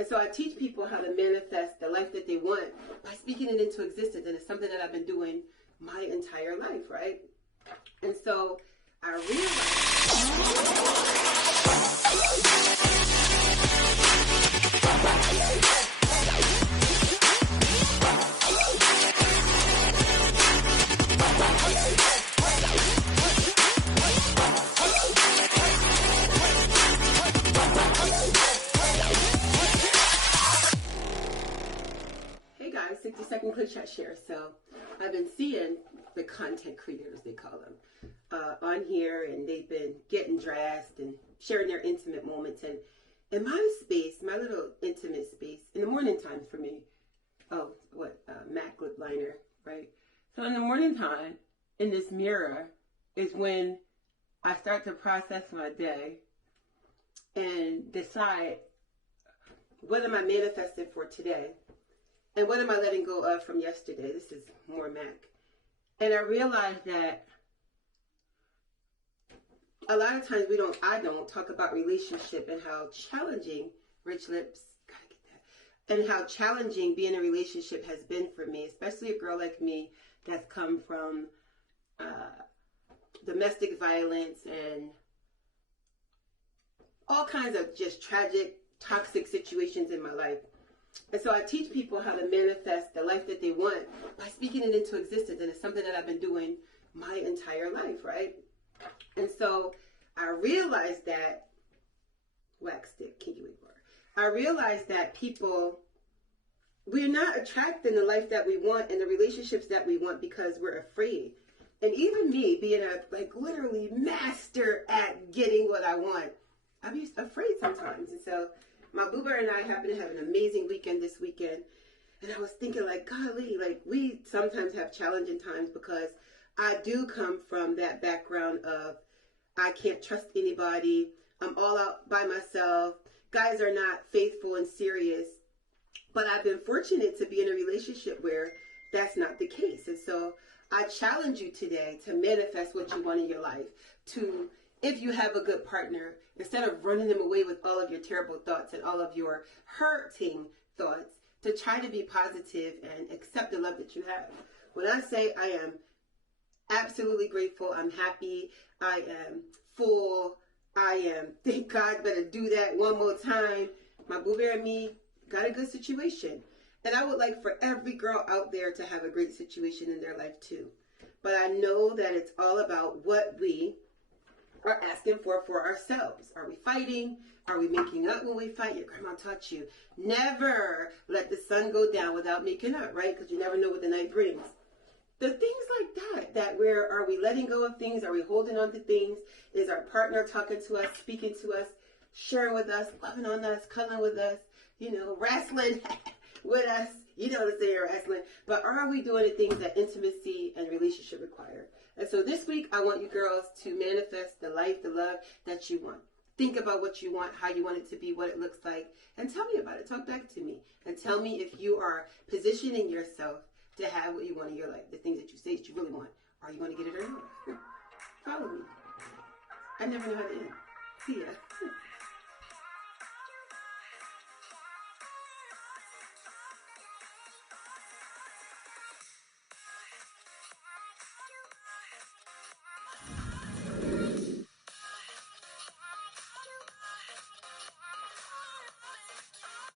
And so I teach people how to manifest the life that they want by speaking it into existence. And it's something that I've been doing my entire life, right? And so I Hey guys, 60-second quick chat share. So I've been seeing the content creators, they call them, on here, and they've been getting dressed and sharing their intimate moments. And in my space, my little intimate space, in the morning time for me, MAC lip liner, right? So in the morning time, in this mirror, is when I start to process my day and decide, what am I manifesting for today? And what am I letting go of from yesterday? This is more MAC. And I realized that a lot of times I don't talk about relationship and how challenging, rich lips, gotta get that, and how challenging being in a relationship has been for me, especially a girl like me that's come from domestic violence and all kinds of just tragic, toxic situations in my life. And so I teach people how to manifest the life that they want by speaking it into existence. And it's something that I've been doing my entire life, right? And so I realized that, wax stick, can you ignore? I realized that we're not attracting the life that we want and the relationships that we want because we're afraid. And even me, being literally master at getting what I want, I'm afraid sometimes. And so my boo bear and I happen to have an amazing weekend this weekend. And I was thinking, golly, we sometimes have challenging times because I do come from that background of I can't trust anybody. I'm all out by myself. Guys are not faithful and serious. But I've been fortunate to be in a relationship where that's not the case. And so I challenge you today to manifest what you want in your life. If you have a good partner, instead of running them away with all of your terrible thoughts and all of your hurting thoughts, to try to be positive and accept the love that you have. When I say I am absolutely grateful, I'm happy, I am full, thank God, better do that one more time. My boo bear and me got a good situation. And I would like for every girl out there to have a great situation in their life too. But I know that it's all about what we are asking for ourselves. Are we fighting? Are we making up when we fight? Your grandma taught you, never let the sun go down without making up, right? Because you never know what the night brings. The things like that are we letting go of things? Are we holding on to things? Is our partner talking to us, speaking to us, sharing with us, loving on us, cuddling with us, wrestling with us? You know what I'm saying, wrestling. But are we doing the things that intimacy and relationship require? And so this week, I want you girls to manifest the life, the love that you want. Think about what you want, how you want it to be, what it looks like, and tell me about it. Talk back to me. And tell me if you are positioning yourself to have what you want in your life, the things that you say that you really want. Are you going to get it or not? Follow me. I never know how to end. See ya.